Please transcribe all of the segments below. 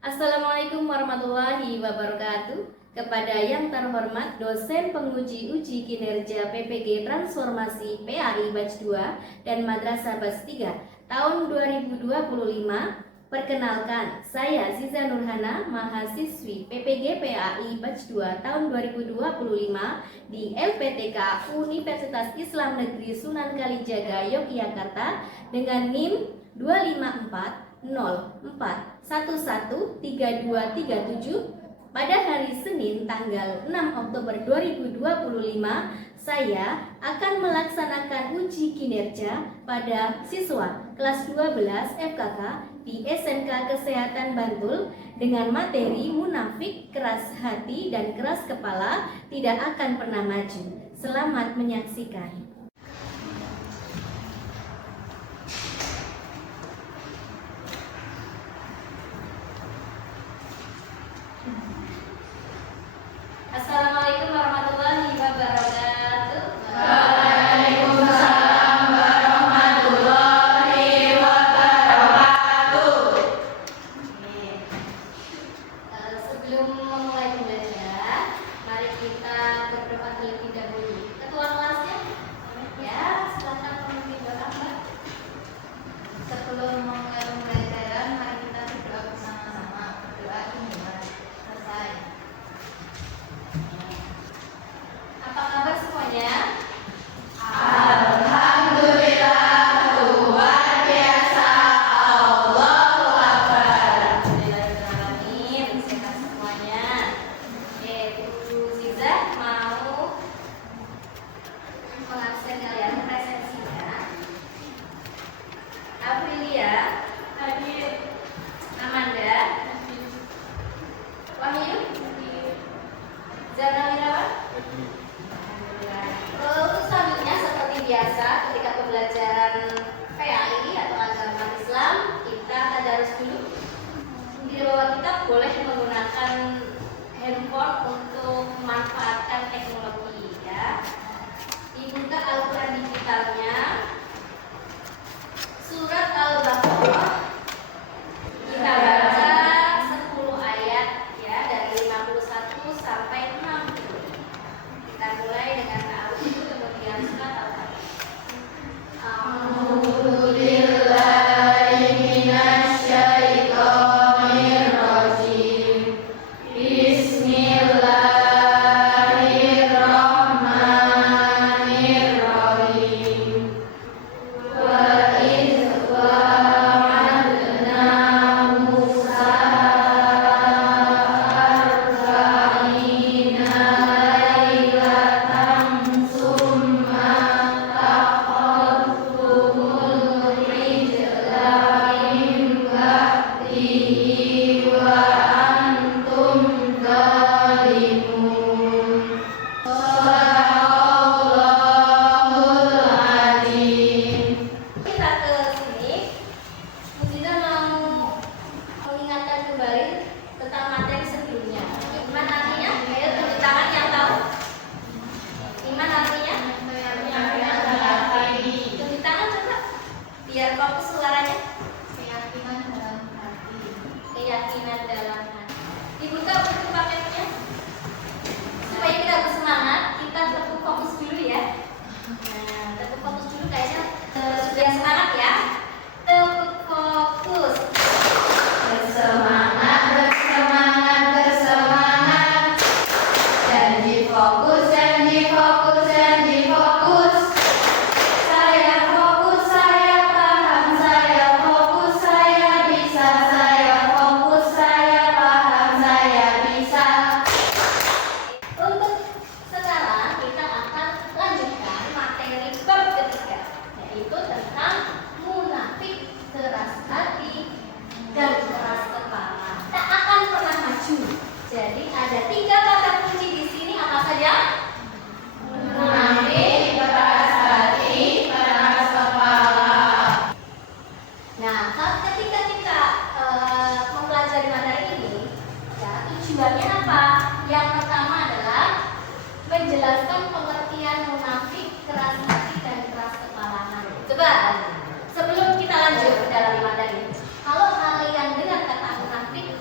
Assalamualaikum warahmatullahi wabarakatuh. Kepada yang terhormat dosen penguji uji kinerja PPG Transformasi PAI Batch 2 dan Madrasah Batch 3 tahun 2025, perkenalkan, saya Ziza Nurhana, mahasiswi PPG PAI Batch 2 tahun 2025 di LPTK Universitas Islam Negeri Sunan Kalijaga, Yogyakarta dengan NIM 25404113237. Pada hari Senin tanggal 6 Oktober 2025, saya akan melaksanakan uji kinerja pada siswa kelas 12 FKK di SMK Kesehatan Bantul dengan materi munafik, keras hati, dan keras kepala tidak akan pernah maju. Selamat menyaksikan. Assalamualaikum warahmatullahi wabarakatuh. Waalaikumsalam warahmatullahi wabarakatuh. Sebelum memulai belajar, mari kita berdoa terlebih dahulu. Ketua kelasnya, ya, silakan memimpin doa, Mbak. Sebelum memulai pembelajaran, mari kita berdoa bersama-sama. Berdoa dimulai. Selesai. Apa kabar semuanya? Alhamdulillah, luar biasa. Allahu Akbar. Alhamdulillahirrahmanirrahim. Sehat semuanya. Oke, Bu Ziza mau mengabsen kalian presensinya. Aprilia hadir. Amanda Wahyu Zana Wirawan. Untuk selanjutnya seperti biasa ketika pembelajaran PAI atau agama Islam, kita tadarus dulu. Di bawah kita boleh menggunakan handphone untuk memanfaatkan teknologi, ya. Dibuka Al-Quran digitalnya, surat Al-Baqarah. Kita baca 10 ayat, ya, dari 51 sampai 60. Kita mulai dengan ta'awudz, kemudian surat A'udzubillahi minasyaitonirrajim. Bismillahirrahmanirrahim. Wa idh wa'adna Musa arba'ina laylatan summa takhadtumul ijla min ba'dihi wa antum zalimun. Shadaqallahul azim. Kita ke sini, Bu Ziza mau mengingatkan kembali tentang materi sebelumnya. Iman artinya, ayo tunjuk tangan yang tahu. Iman artinya, tunjuk tangan coba, biar fokus suaranya. Keyakinan dalam hati. Keyakinan dalam hati. Dibuka buku paketnya supaya kita bersemangat. Kita tetap fokus dulu, ya. Nah, tetap fokus dulu, kayaknya sudah semangat, ya. Tetap fokus. Bersemangat, bersemangat, bersemangat. Janji fokus, janji fokus, janji fokus. Saya fokus, saya paham, saya fokus, saya bisa. Saya fokus, saya paham, saya bisa. Untuk sekarang kita akan lanjutkan materi bab ketiga, yaitu tentang munafik, keras hati, dan keras kepala. Tak akan pernah maju. Jadi ada 3 kata kunci di sini, apa saja? Munafik, keras hati, keras kepala. Nah, ketika kita mempelajari materi ini, ya, tujuannya apa? Yang pertama adalah menjelaskan pengertian munafik, keras hati, dan keras kepala. Nah, coba sebelum kita lanjut ke dalam materi, kalau kalian dengar kata munafik,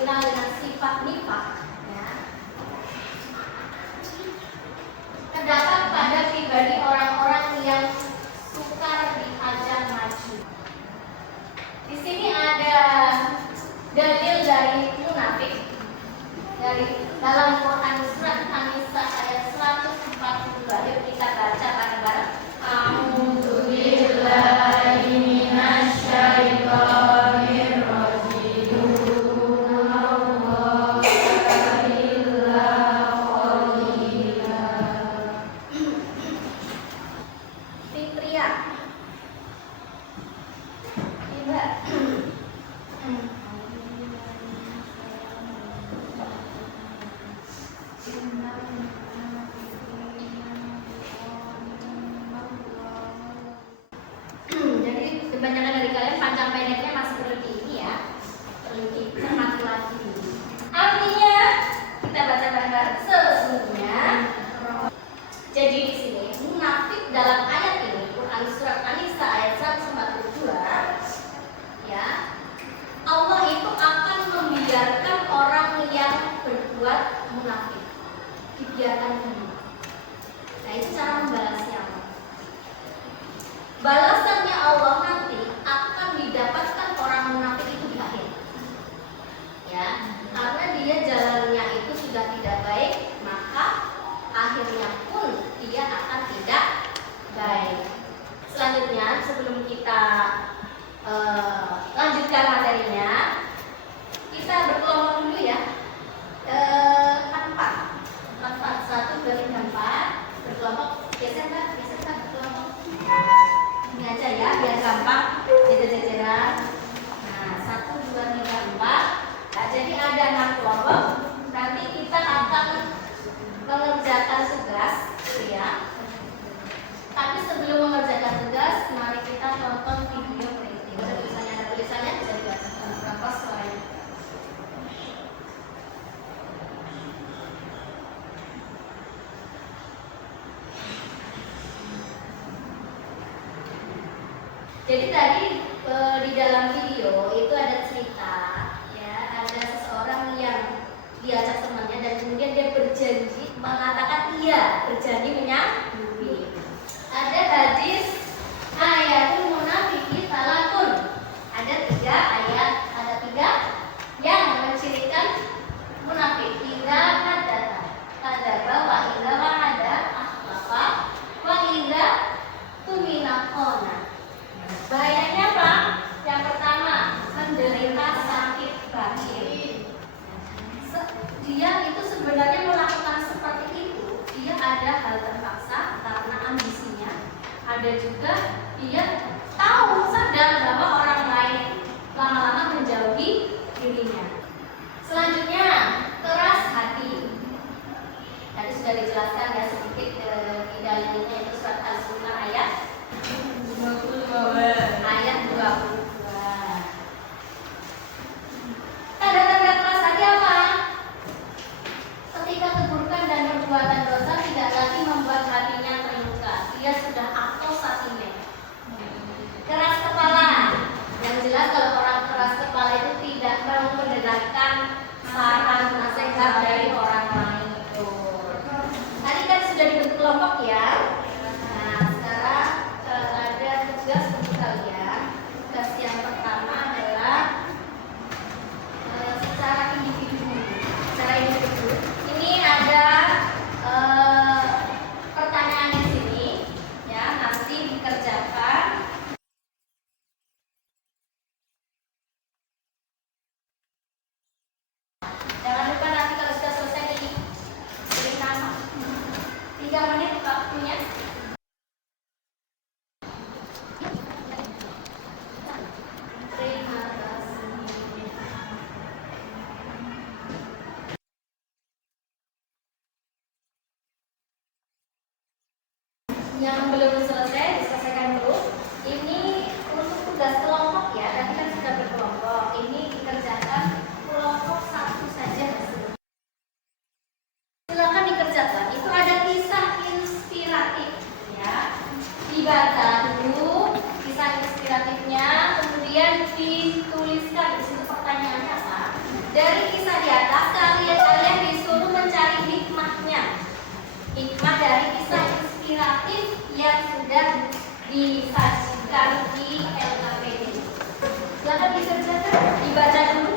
dikenal dengan sifat nifaq, ya, terdapat pada pribadi orang-orang yang sukar diajak maju. Di sini ada dalil dari munafik dari dalam Quran surat An-Nisa ayat 142. Yuk kita baca bareng-bareng. A'udzu billahi minasyaitonir rajim. Allah illa qalila. Fitria. Iba. Jadi kebanyakan dari kalian panjang pendeknya masih perlu ini ya, perlu dicermati lagi. Artinya kita baca bareng-bareng. Sesungguhnya, jadi di sini munafik dalam ayat ini Quran surat An-Nisa ayat 142, ya, Allah itu akan membiarkan orang yang berbuat munafik, dibiarkan dulu. Nah, itu cara membalasnya Allah. Balasannya Allah nanti akan didapatkan orang munafik itu di akhir, ya, karena dia jalannya itu sudah tidak baik, maka akhirnya pun dia akan tidak baik. Selanjutnya, sebelum kita lanjutkan materinya, kita berkelompok dulu ya. Empat, 1, 2, 3, 4 berkelompok. Geser berkelompok. Ini aja ya, biar gampang jajar-jajaran. Nah, 1, 2, 3, 4. Nah, jadi ada 6 kelompok. Nanti kita akan mengerjakan tugas, ya. Tapi sebelum mengerjakan tugas, mari kita nonton video berikut. Ada tulisannya bisa dibaca. Berapa suaranya? Jadi tadi di dalam video itu ada cerita, ya, ada seseorang yang diajak temannya dan kemudian dia berjanji mengatakan iya, berjanji menyanggupi. Ada hadis ayatul munafiki salatun. Ada 3 ayat, ada 3 yang mencirikan munafik. Idza hadatsa kadzaba wa idza wa'ada akhlafa wa idza tumina khana. Bahayanya apa? Yang pertama, menderita sakit batin. Dia itu sebenarnya melakukan seperti itu, dia ada hal terpaksa karena ambisinya. Ada juga dia tahu, sadar bahwa orang lain lama-lama menjauhi dirinya. Selanjutnya, keras hati. Tadi sudah dijelaskan ya sedikit di dalamnya, itu surat Al-Zumar ayat 22. Tanda-tanda keras hati apa? Ketika keburukan dan perbuatan dosa tidak lagi membuat hatinya terluka, dia sudah akosatinya. Keras kepala. Yang jelas kalau orang keras kepala itu tidak mau mendengarkan saran nasihat dari orang lain. Tadi kan sudah diberi kelompok ya. Nah, sekarang ada tugas untuk kalian. Tugas yang pertama adalah secara individu. Ini ada pertanyaan di sini, ya, nanti dikerjakan. Jangan lupa nanti kalau sudah selesai pilih nama. 3 menit waktunya. Terima kasih. Yang belum selesai diselesaikan dulu. Ini untuk tugas kelompok ya, tadi kan sudah berkelompok. Ini dikerjakan kelompok 1 saja. Silakan dikerjakan. Itu ada kisah inspiratif ya. Dibaca dulu kisah inspiratifnya, kemudian dituliskan di situ pertanyaannya apa. Dari Karti LKPD. Silakan dikerjakan, dibaca dulu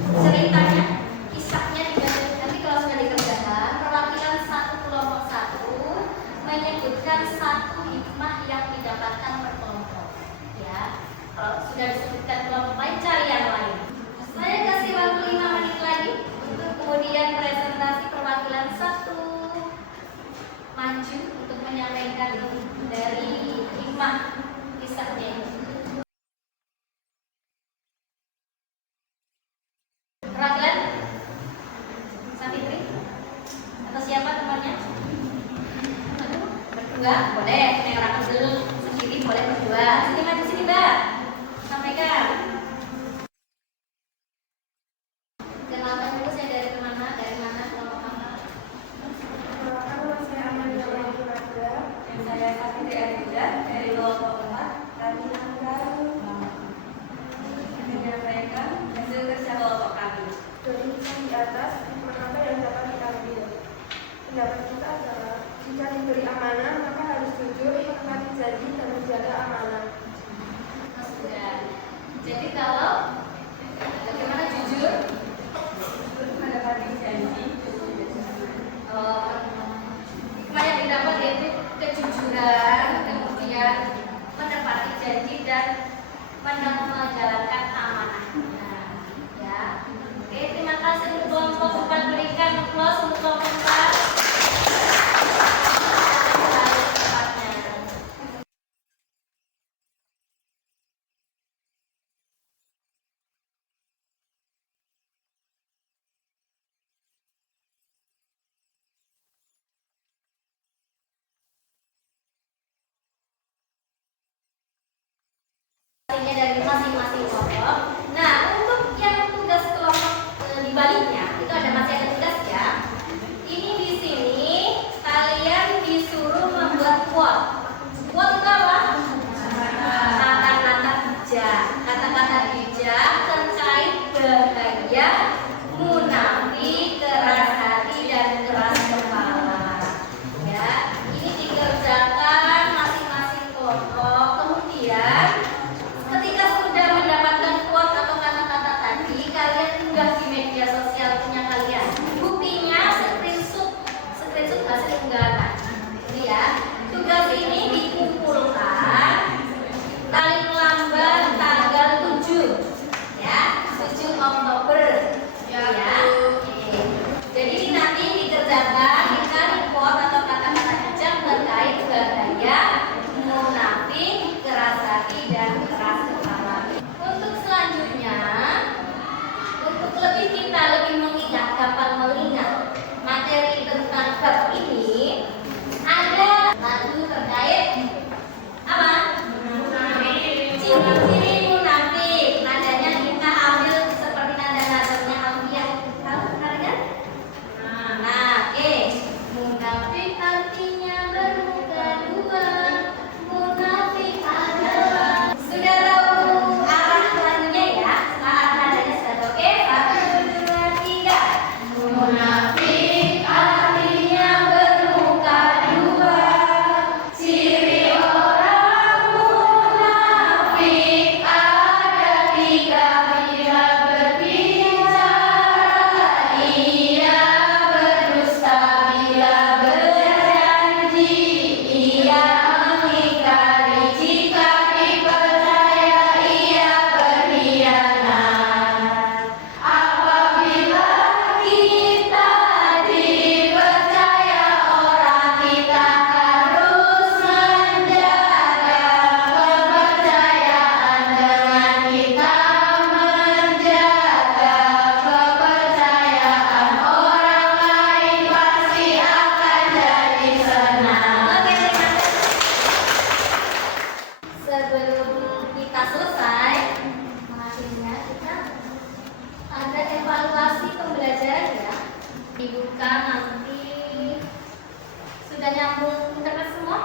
ceritanya, kisahnya dibaca. Nanti kalau sudah dikerjakan, perwakilan satu kelompok satu menyebutkan satu hikmah yang didapatkan per kelompok. Ya, kalau sudah disebutkan kelompok lain, cari yang lain. Saya kasih waktu 5 menit lagi untuk kemudian presentasi perwakilan satu maju untuk menyampaikan dari hikmah kisahnya ini. Perwakilan Safitri atau siapa temannya? Berdua boleh, yang orang dulu sendiri boleh berdua. Sini maju sini Mbak, sampaikan. Kenalkan dulu, saya dari mana kelompok mana? Nama saya Amalia Wahida. Dan saya Safitri Arida dari kelompok 4. Kami akan Menyampaikan hasil kerja kelompok kami. dari kisah di atas, hikmah apa yang dapat diambil? Pendapat kita adalah jika diberi amanah maka harus jujur, menepati janji dan menjaga amanah. Sudah. Jadi kalau bagaimana jujur? Menepati janji. Hikmah yang didapat yaitu kejujuran, kemudian menepati janji dan menjalankan amanahnya. Ya. Oke, terima kasih untuk kelompok 4, berikan aplaus untuk kelompok 4. Dari masing-masing kelompok. Nah, untuk yang tugas kelompok di baliknya itu masih ada tugas ya. Ini di sini kalian disuruh membuat quote. Quote itu apa? Kata-kata bijak. Kata-kata bijak terkait bahagia, munafik, keras hati dan keras kepala. Ya, ini dikerjakan masing-masing kelompok. Kemudian ketika sudah mendapatkan quote atau kata-kata tadi, kalian unggah di media sosial punya kalian. Buktinya screenshot hasil unggahan. Jadi ya, tugas ini dikumpulkan paling lambat tanggal 7 ya, 7 Oktober ya. Oke. Jadi nanti dikerjakan dicari quote atau kata-kata bijak terkait bahagia, munafik, keras hati dan keras kepala. Untuk selanjutnya, untuk kita lebih mengingat, gampang mengingat materi tentang bab ini, ada lagu terkait apa? Ciri-ciri munafik. Nadanya kita ambil seperti nada-nadanya Alfiah. Tahu nadanya? Nah, oke. Munafik artinya bermuka dua. Munafik adalah. Sudah tahu arah lagunya ya? Arah nadanya sudah tahu. Oke, 1, 2, 3. Munafik artinya bermuka dua. Ciri orang munafik ada 3. Bila berbicara ia berdusta, bila berjanji ia mengingkari, jika dipercaya ia berkhianat. Apabila kita dipercaya orang, kita harus menjaga kepercayaan. Dengan kita menjaga kepercayaan, orang lain pasti akan jadi senang. Oke, terima kasih. Sebelum kita selesai mengakhirinya, kita ada evaluasi pembelajaran ya. Dibuka nanti. Sudah nyambung internet semua?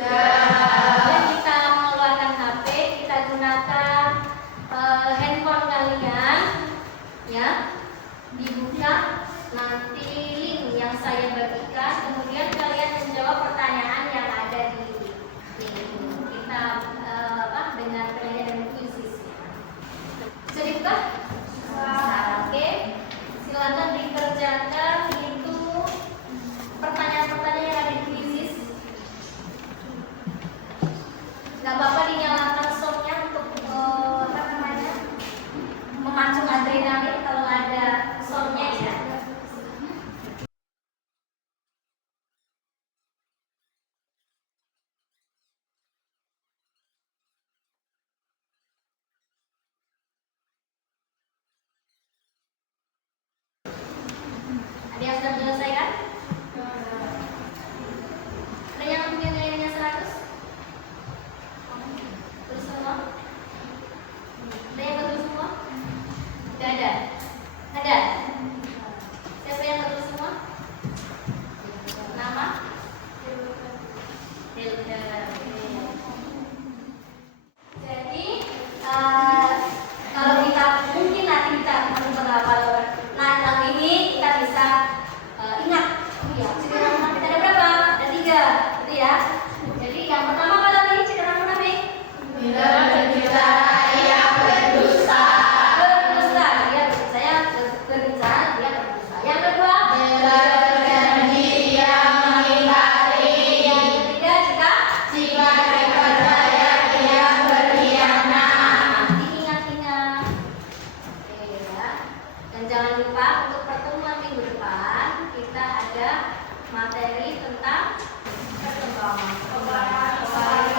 Dan kita mengeluarkan HP, kita gunakan handphone kalian ya. Dibuka nanti link yang saya bagikan, kemudian kalian menjawab pertanyaan yang ada di link. Kita sudah menyelesaikan? Ada yang punya nilainya 100? Betul semua? Ada yang betul semua? Tidak ada? Ada? Siapa yang betul semua? Nama? Hilda. Jadi kalau kita mungkin nanti kita kalau ini kita bisa ingat. Oh iya, cedera munafik kita ada berapa? Ada 3, gitu ya. Jadi yang pertama apa tadi cedera munafik? Bila berbicara yang berdusta. Berdusta, dia berbicara, dia berdusta. Yang kedua? Berjanji yang mengingkari. Yang ketiga Jika dipercaya yang berkhianat. diingat-ingat. Oke ya. Dan jangan lupa untuk pertemuan minggu depan kita ada materi tentang warisan.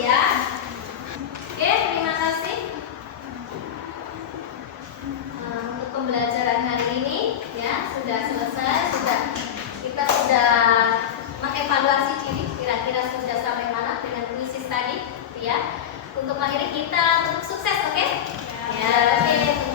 Ya. Oke, terima kasih. Untuk pembelajaran hari ini ya sudah selesai, kita sudah mengevaluasi kira-kira sudah sampai mana dengan kuisis tadi, ya. Untuk mengakhiri kita tetap sukses, oke? Ya, oke.